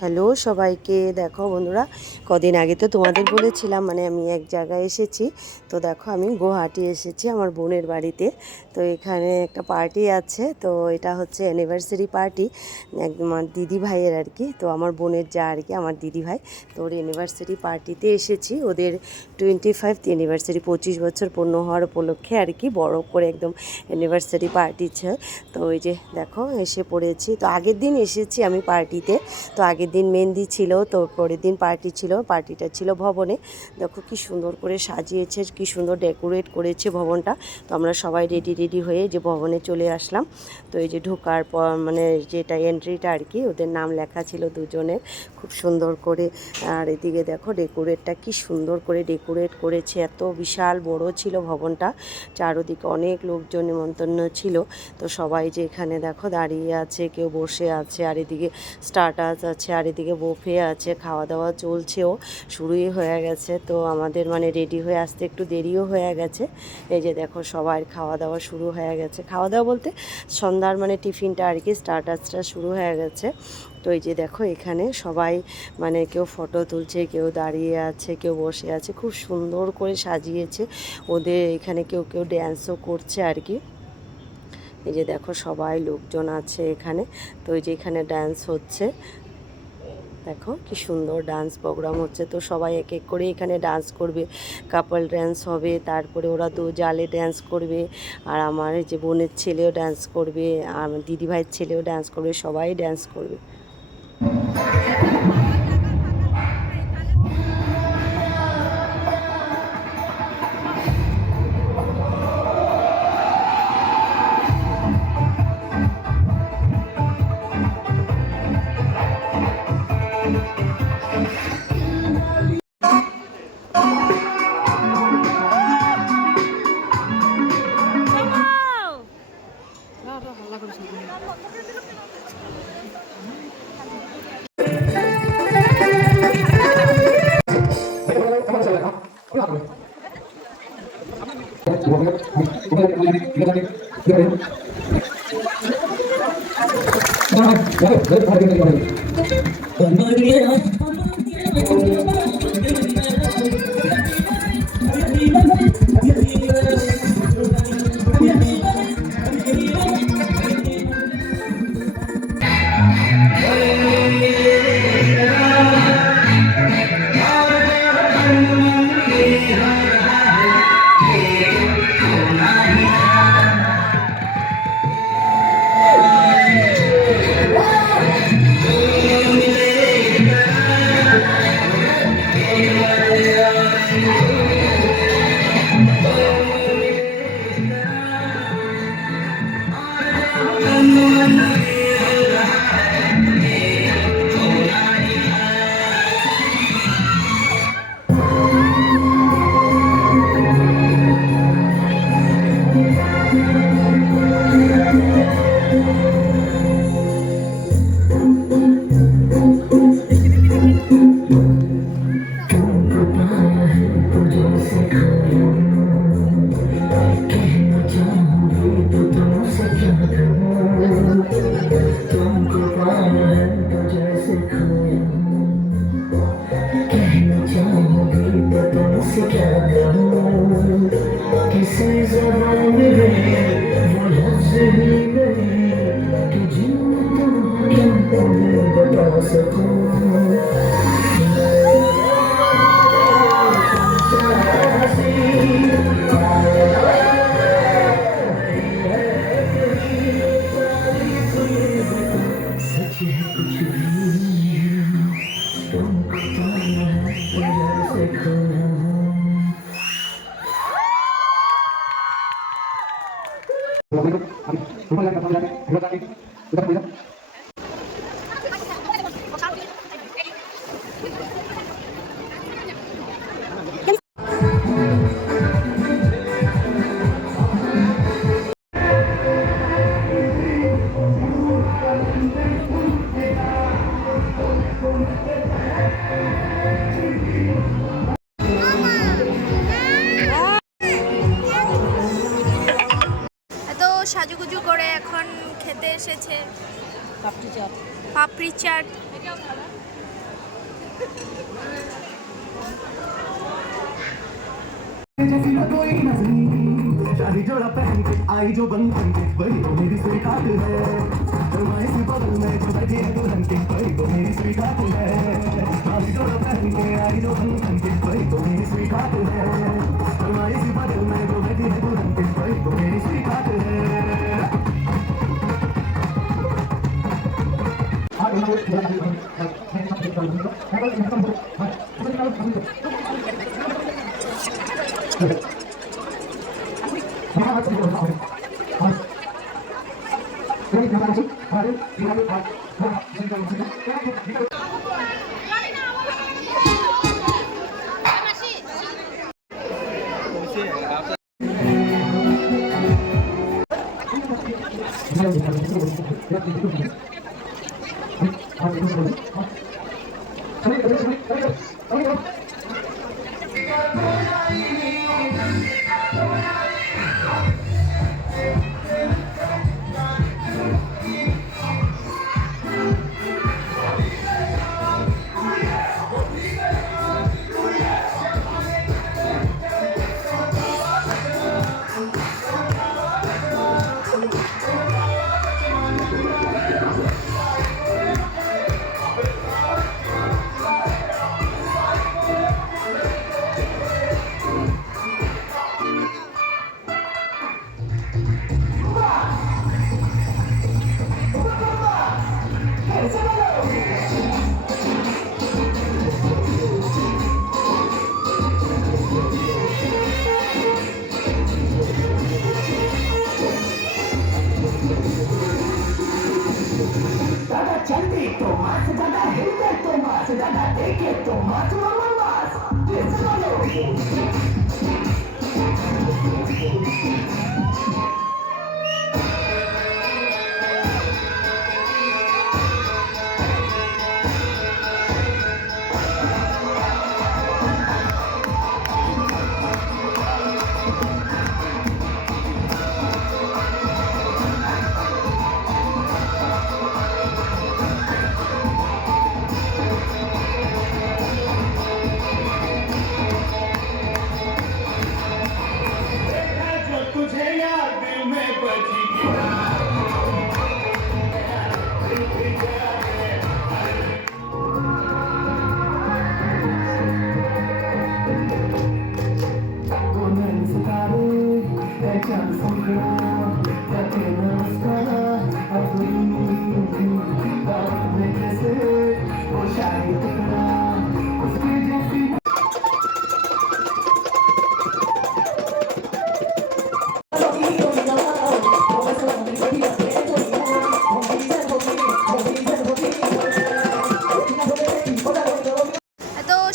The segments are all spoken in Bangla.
হ্যালো সবাইকে, দেখো বন্ধুরা, কদিন আগে তো তোমাদের বলেছিলাম মানে আমি এক জায়গায় এসেছি। তো দেখো আমি গুয়াহাটি এসেছি আমার বোনের বাড়িতে। তো এখানে একটা পার্টি আছে, তো এটা হচ্ছে অ্যানিভার্সারি পার্টি একদম আমার দিদি ভাইয়ের আর কি। তো আমার বোনের যা আর কি, আমার দিদি ভাই, তো ওর অ্যানিভার্সারি পার্টিতে এসেছি। ওদের 25th অ্যানিভার্সারি, 25 বছর পূর্ণ হওয়ার উপলক্ষে আর কি, বড় করে একদম অ্যানিভার্সারি পার্টি ছে। তো ওই যে দেখো এসে পড়েছি। তো আগের দিন এসেছি আমি পার্টিতে। তো আগের দিন মেহেন্দি ছিল, তো পরের দিন পার্টি ছিল। পার্টিটা ছিল ভবনে। দেখো কি সুন্দর করে সাজিয়েছে, কি সুন্দর ডেকোরেট করেছে ভবনটা। তো আমরা সবাই রেডি হয়ে যে ভবনে চলে আসলাম। তো এই যে ঢোকার পর মানে যেটা এন্ট্রিটা আর কি, ওদের নাম লেখা ছিল দুজনের, খুব সুন্দর করে। আর এদিকে দেখো ডেকোরেটটা কি সুন্দর করে ডেকোরেট করেছে, এত বিশাল বড় ছিল ভবনটা। চারদিকে অনেক লোকজন নিমন্ত্রণ ছিল। তো সবাই যে এখানে দেখো দাঁড়িয়ে আছে, কেউ বসে আছে, আর এদিকে স্টার্টার্স আছে, আর এদিকে বুফে আছে, খাওয়া দাওয়া চলছেও, শুরুই হয়ে গেছে। তো আমাদের মানে রেডি হয়ে আসতে একটু দেরিও হয়ে গেছে। এই যে দেখো সবার খাওয়া দাওয়া শুরু হয়ে গেছে, খাওয়া দাওয়া বলতে সন্ধ্যার মানে টিফিনটা আর কি, স্টার্টার্সটা শুরু হয়ে গেছে। তো এই যে দেখো এখানে সবাই মানে কেউ ফটো তুলছে, কেউ দাঁড়িয়ে আছে, কেউ বসে আছে, খুব সুন্দর করে সাজিয়েছে ওদের এখানে। কেউ কেউ ড্যান্সও করছে আর কি। এই যে দেখো সবাই লোকজন আছে এখানে। তো এই যে এখানে ডান্স হচ্ছে, দেখো কি সুন্দর ডান্স প্রোগ্রাম হচ্ছে। তো সবাই এক এক করে এখানে ডান্স করবে, কাপল ডান্স হবে, তারপরে ওরা দু জালে ডান্স করবে, আর আমার যে বোনের ছেলেও ডান্স করবে, আর দিদিভাইয়ের ছেলেও ডান্স করবে, সবাই ডান্স করবে। সাজুগুজু করে এখন খেতে এসেছে পাপড়ি চাট। जैसी न कोई नजर शादी जोड़ा पहन के आई जो बन बन के वही तो मेरी स्वीकार है तुम्हारे से बगल में जो बैठी है दुल्हन के वही तो मेरी स्वीकार है शादी जोड़ा पहन के आई जो बन बन के वही तो मेरी स्वीकार है तुम्हारे से बगल में जो बैठी है दुल्हन के वही तो मेरी स्वीकार चलते तो मास ज्यादा हिलते तो मास ज्यादा देखे तो मास मामा मास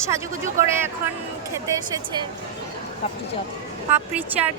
সাজুগুজু করে এখন খেতে এসেছে পাপড়ি চাট।